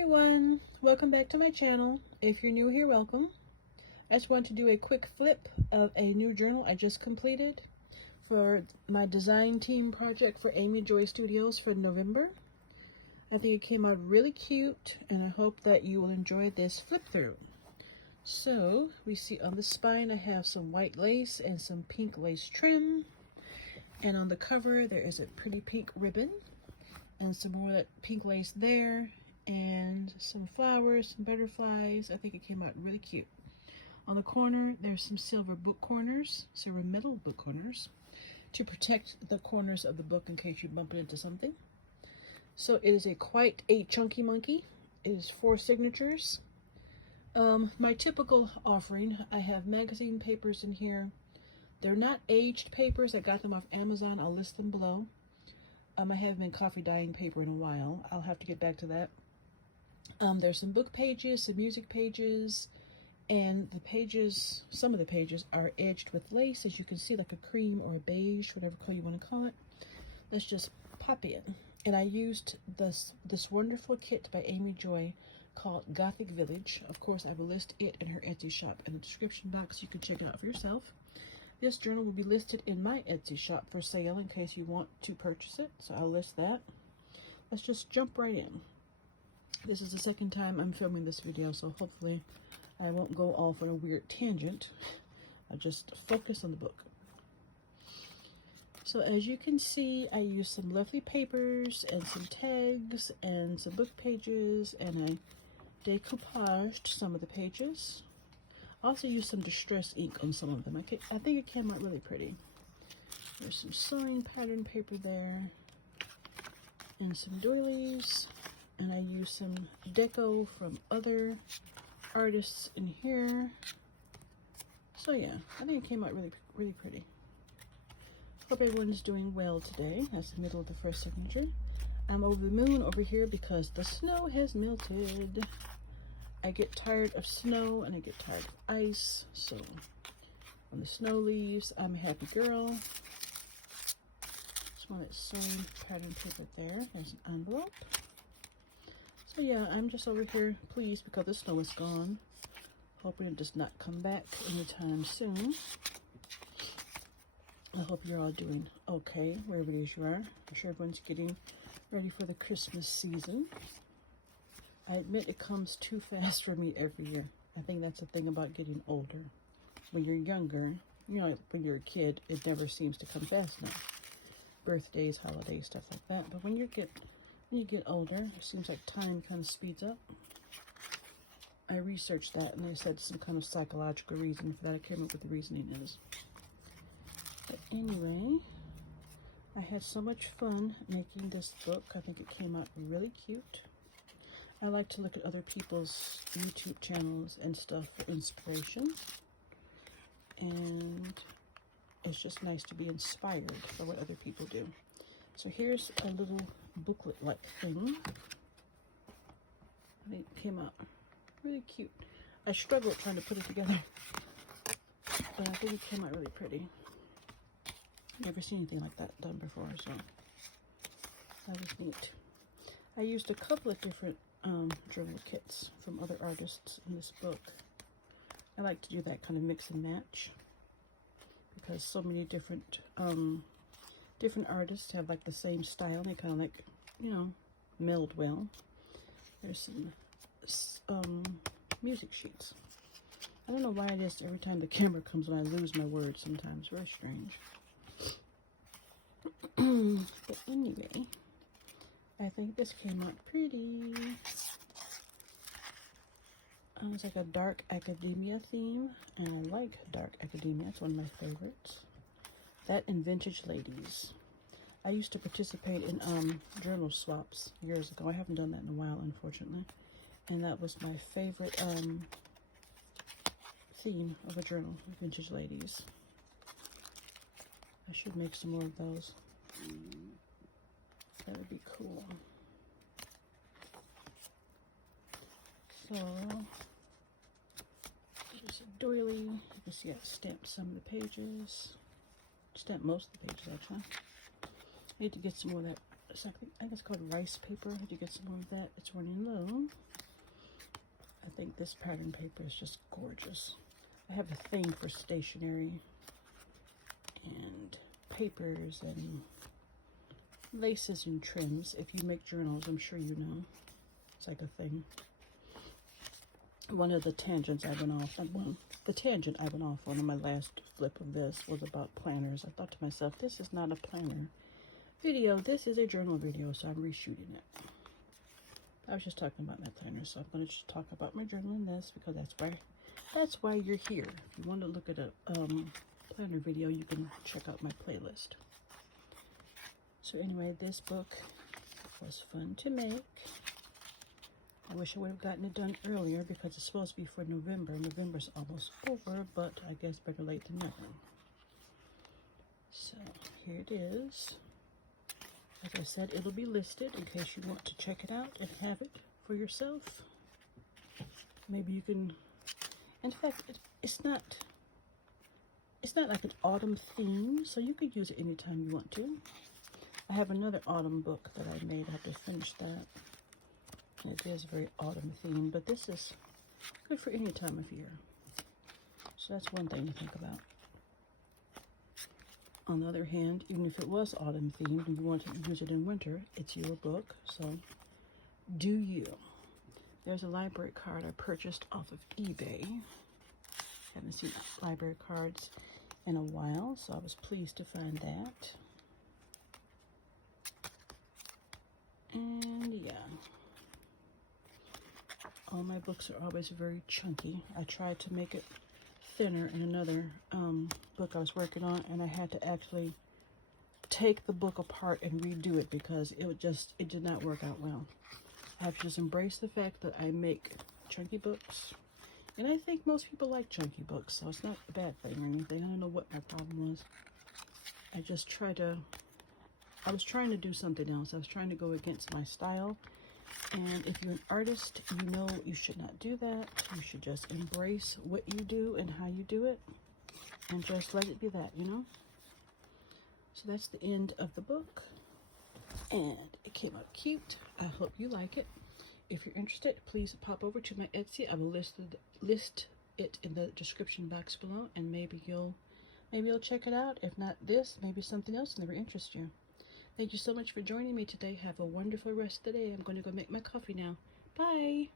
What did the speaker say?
everyone, welcome back to my channel. If you're new here, welcome. I just want to do a quick flip of a new journal I just completed for my design team project for AmyJoyStudios for November. I think it came out really cute and I hope that you will enjoy this flip through. So we see on the spine I have some white lace and some pink lace trim, and on the cover there is a pretty pink ribbon and some more of that pink lace there, and some flowers, some butterflies. I think it came out really cute. On the corner, there's some silver book corners, silver metal book corners, to protect the corners of the book in case you bump it into something. So it is quite a chunky monkey. It is 4 signatures. My typical offering, I have magazine papers in here. They're not aged papers. I got them off Amazon. I'll list them below. I haven't been coffee dyeing paper in a while. I'll have to get back to that. There's some book pages, some music pages, and the pages, some of the pages are edged with lace, as you can see, like a cream or a beige, whatever color you want to call it. Let's just pop in. And I used this wonderful kit by Amy Joy called Gothic Village. Of course, I will list it in her Etsy shop in the description box. You can check it out for yourself. This journal will be listed in my Etsy shop for sale in case you want to purchase it, so I'll list that. Let's just jump right in. This is the second time I'm filming this video, so hopefully I won't go off on a weird tangent. I'll just focus on the book. So as you can see, I used some lovely papers and some tags and some book pages, and I decoupaged some of the pages. I also used some distress ink on some of them. I think it came out really pretty. There's some sewing pattern paper there and some doilies, and I used some deco from other artists in here. So yeah, I think it came out really pretty. Hope everyone's doing well today. That's the middle of the first signature. I'm over the moon over here because the snow has melted. I get tired of snow and I get tired of ice, so when the snow leaves, I'm a happy girl. Just want that sewing pattern paper there. There's an envelope. So yeah, I'm just over here pleased because the snow is gone. Hoping it does not come back anytime soon. I hope you're all doing okay wherever it is you are. I'm sure everyone's getting ready for the Christmas season. I admit it comes too fast for me every year. I think that's the thing about getting older. When you're younger, you know, when you're a kid, it never seems to come fast enough. Birthdays, holidays, stuff like that. But when you get older, it seems like time kind of speeds up. I researched that and they said some kind of psychological reason for that. I can't remember what the reasoning is. But anyway, I had so much fun making this book. I think it came out really cute. I like to look at other people's YouTube channels and stuff for inspiration. And it's just nice to be inspired by what other people do. So here's a little booklet-like thing. I think it came out really cute. I struggled trying to put it together, but I think it came out really pretty. Never seen anything like that done before, so that was neat. I used a couple of different journal kits from other artists in this book. I like to do that kind of mix and match because so many different artists have like the same style. They kind of like, you know, meld well. There's some music sheets. I don't know why it is every time the camera comes on I lose my words sometimes. Very strange. But anyway, I think this came out pretty. It's like a dark academia theme, and I like dark academia. It's one of my favorites. That and vintage ladies. I used to participate in journal swaps years ago. I haven't done that in a while, unfortunately. And that was my favorite theme of a journal, vintage ladies. I should make some more of those. That would be cool. So, there's a doily. You can see I stamped some of the pages. Stamped most of the pages, actually. I need to get some more of that It's like, I think it's called rice paper. I had to get some more of that. It's running low. I think this pattern paper is just gorgeous. I have a thing for stationery and papers and laces and trims. If you make journals, I'm sure you know. It's like a thing. One of the tangents I went off on, well, the tangent I went off on in my last flip of this was about planners. I thought to myself, this is not a planner video. This is a journal video, so I'm reshooting it. I was just talking about my planner, so I'm going to just talk about my journal in this because that's why you're here. If you want to look at a planner video, you can check out my playlist. So anyway, this book was fun to make. I wish I would have gotten it done earlier because it's supposed to be for November. November's almost over, but I guess better late than never. So here it is. As I said, it'll be listed in case you want to check it out and have it for yourself. Maybe you can, in fact, it's not like an autumn theme, so you could use it anytime you want to. I have another autumn book that I made. I have to finish that. It is very autumn themed, but this is good for any time of year. So that's one thing to think about. On the other hand, even if it was autumn themed and you want to use it in winter, it's your book, so do you. There's a library card I purchased off of eBay. Haven't seen library cards in a while, so I was pleased to find that. And yeah. All my books are always very chunky. I tried to make it thinner in another book I was working on, and I had to actually take the book apart and redo it because it did not work out well. I have to just embrace the fact that I make chunky books, and I think most people like chunky books, so it's not a bad thing or anything. I don't know what my problem was. I was trying to do something else. I was trying to go against my style. And if you're an artist, you know you should not do that. You should just embrace what you do and how you do it. And just let it be that, you know? So that's the end of the book. And it came out cute. I hope you like it. If you're interested, please pop over to my Etsy. I will list it in the description box below. And maybe you'll check it out. If not this, maybe something else never interests you. Thank you so much for joining me today. Have a wonderful rest of the day. I'm going to go make my coffee now. Bye.